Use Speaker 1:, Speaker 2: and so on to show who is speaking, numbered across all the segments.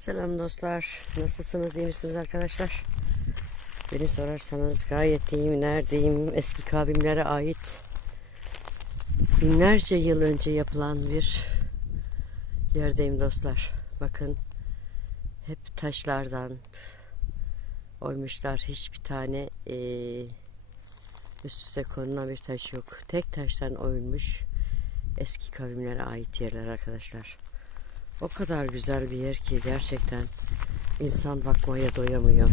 Speaker 1: Selam dostlar. Nasılsınız? iyi misiniz arkadaşlar? Beni sorarsanız gayet iyiyim. Neredeyim? Eski kavimlere ait binlerce yıl önce yapılan bir yerdeyim dostlar. Bakın hep taşlardan oymuşlar. Hiçbir tane eee üst üste konulan bir taş yok. Tek taştan oyulmuş eski kavimlere ait yerler arkadaşlar. O kadar güzel bir yer ki gerçekten insan bakmaya doyamıyor.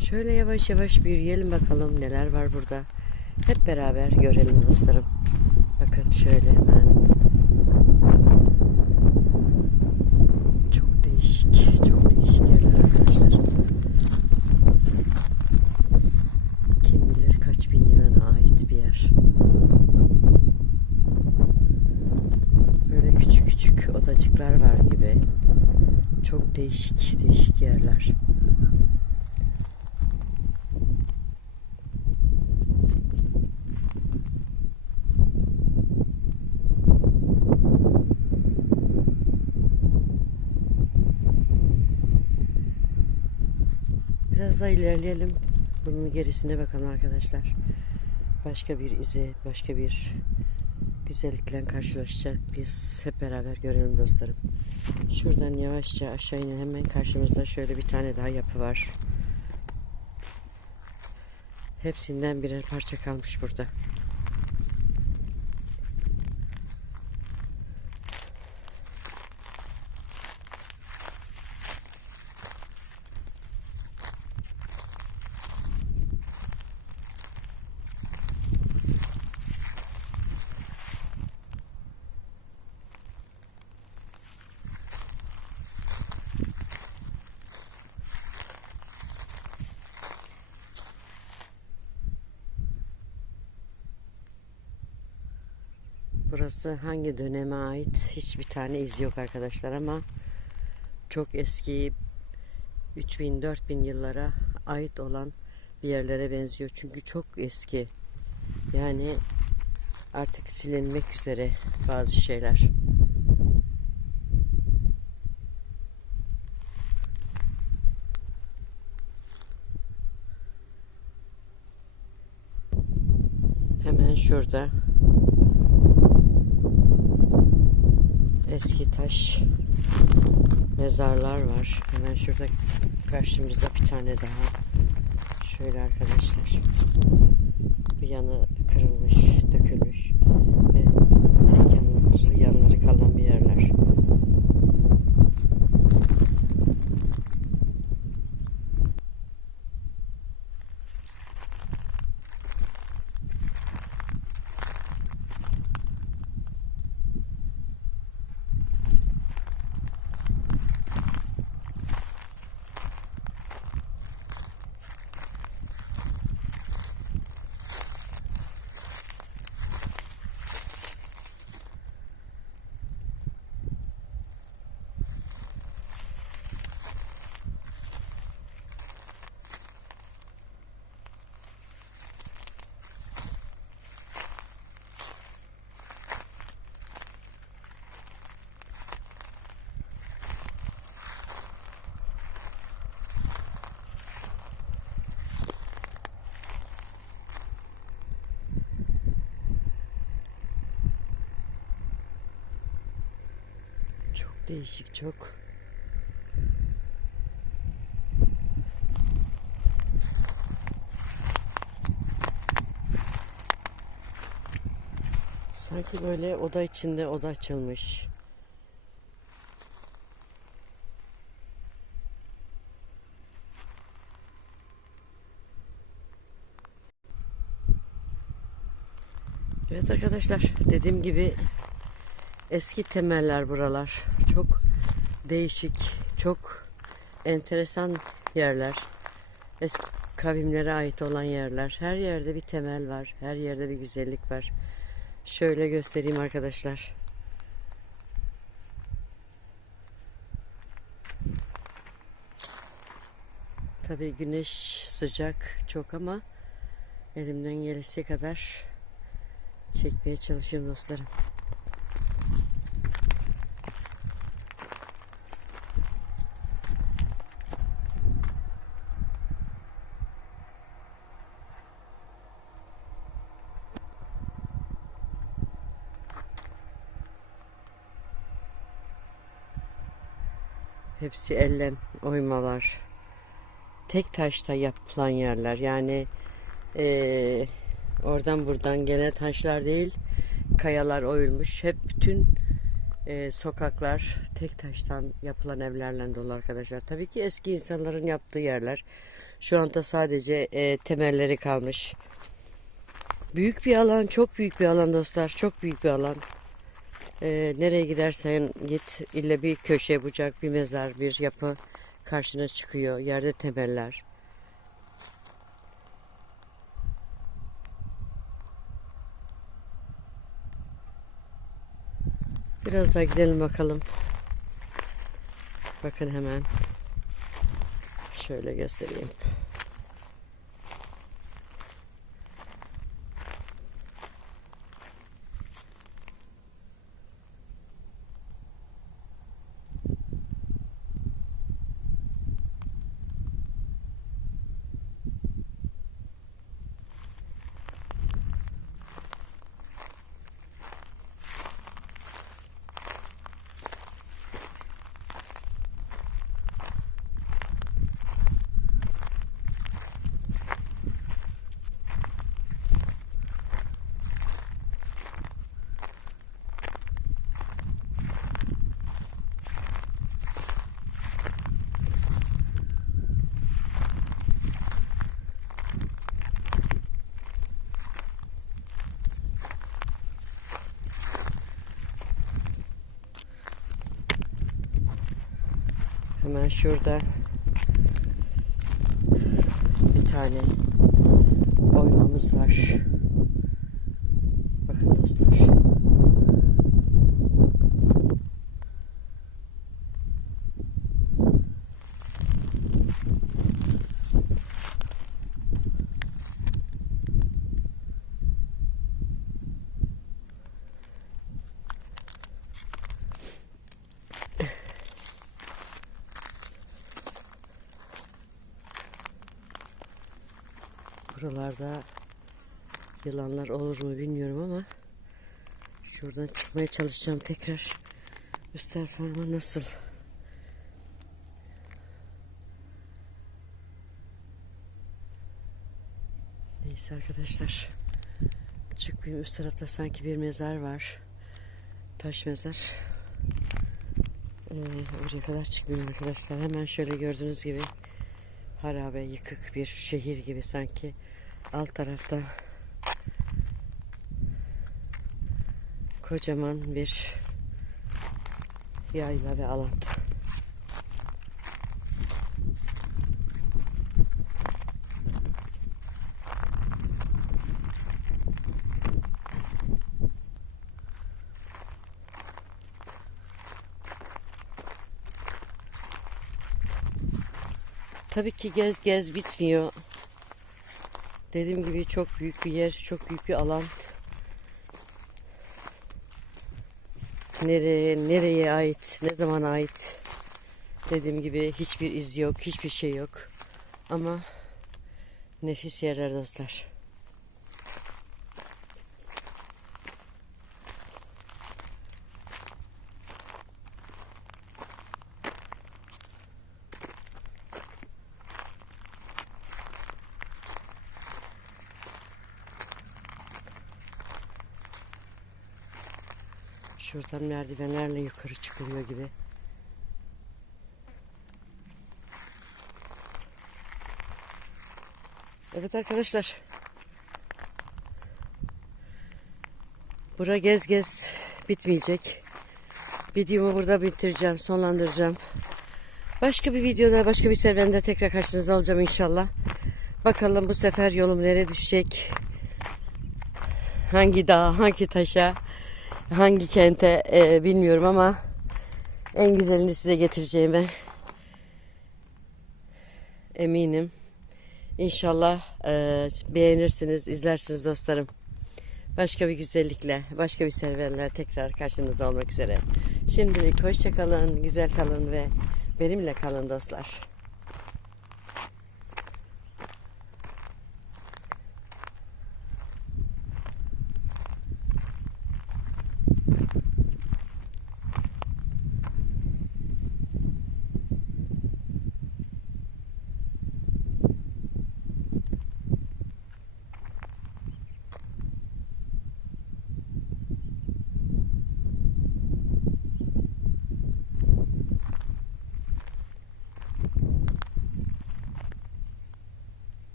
Speaker 1: Şöyle yavaş yavaş bir yürüyelim bakalım neler var burada. Hep beraber görelim dostlarım. Bakın şöyle hemen. Çok değişik, çok değişik yerler arkadaşlar. Kim bilir kaç bin yılına ait bir yer. Böyle küçük odacıklar var gibi. Çok değişik değişik yerler. Biraz daha ilerleyelim. Bunun gerisine bakalım arkadaşlar. Başka bir izi, başka bir güzellikle karşılaşacak. Biz hep beraber görelim dostlarım. Şuradan yavaşça aşağı inin. Hemen karşımızda şöyle bir tane daha yapı var. Hepsinden birer parça kalmış burada. Burası hangi döneme ait hiçbir tane iz yok arkadaşlar ama çok eski 3000-4000 yıllara ait olan bir yerlere benziyor. Çünkü çok eski. Yani artık silinmek üzere bazı şeyler. Hemen şurada eski taş mezarlar var. Hemen şurada karşımızda bir tane daha. Şöyle arkadaşlar. Bir yanı kırılmış, dökülmüş ve tek yanları, yanları kalan bir yerler. Çok değişik, çok. Sanki böyle oda içinde oda açılmış. Evet arkadaşlar dediğim gibi eski temeller buralar. Çok değişik, çok enteresan yerler. Eski kavimlere ait olan yerler. Her yerde bir temel var. Her yerde bir güzellik var. Şöyle göstereyim arkadaşlar. Tabii güneş sıcak çok ama elimden gelesi kadar çekmeye çalışıyorum dostlarım. Hepsi ellen oymalar. Tek taşta yapılan yerler. Yani eee, oradan buradan gelen taşlar değil, kayalar oyulmuş. Hep bütün eee, sokaklar tek taştan yapılan evlerle dolu arkadaşlar. Tabii ki eski insanların yaptığı yerler. Şu anda sadece eee, temelleri kalmış. Büyük bir alan, çok büyük bir alan dostlar. Çok büyük bir alan. Ee, nereye gidersen git ille bir köşe bucak, bir mezar, bir yapı karşına çıkıyor. Yerde temeller. Biraz daha gidelim bakalım. Bakın hemen. Şöyle göstereyim. Hemen şurada bir tane oymamız var. Bakın dostlar. Buralarda yılanlar olur mu bilmiyorum ama şuradan çıkmaya çalışacağım tekrar. Üst tarafıma nasıl? Neyse arkadaşlar. Çıkmayayım üst tarafta sanki bir mezar var. Taş mezar. Ee, oraya kadar çıkmayayım arkadaşlar. Hemen şöyle gördüğünüz gibi harabe yıkık bir şehir gibi sanki alt tarafta kocaman bir yayla ve alan. Tabii ki gez gez bitmiyor. Dediğim gibi çok büyük bir yer, çok büyük bir alan. Nereye, nereye ait, ne zaman ait? Dediğim gibi hiçbir iz yok, hiçbir şey yok. Ama nefis yerler dostlar. Şuradan merdivenlerle yukarı çıkılıyor gibi. Evet arkadaşlar. Bura gez gez bitmeyecek. Videomu burada bitireceğim, sonlandıracağım. Başka bir videoda, başka bir serüvende tekrar karşınızda olacağım inşallah. Bakalım bu sefer yolum nereye düşecek? Hangi dağa, hangi taşa? Hangi kente e, bilmiyorum ama en güzelini size getireceğime eminim. İnşallah e, beğenirsiniz, izlersiniz dostlarım. Başka bir güzellikle, başka bir serüvenle tekrar karşınızda olmak üzere. Şimdilik hoşça kalın, güzel kalın ve benimle kalın dostlar.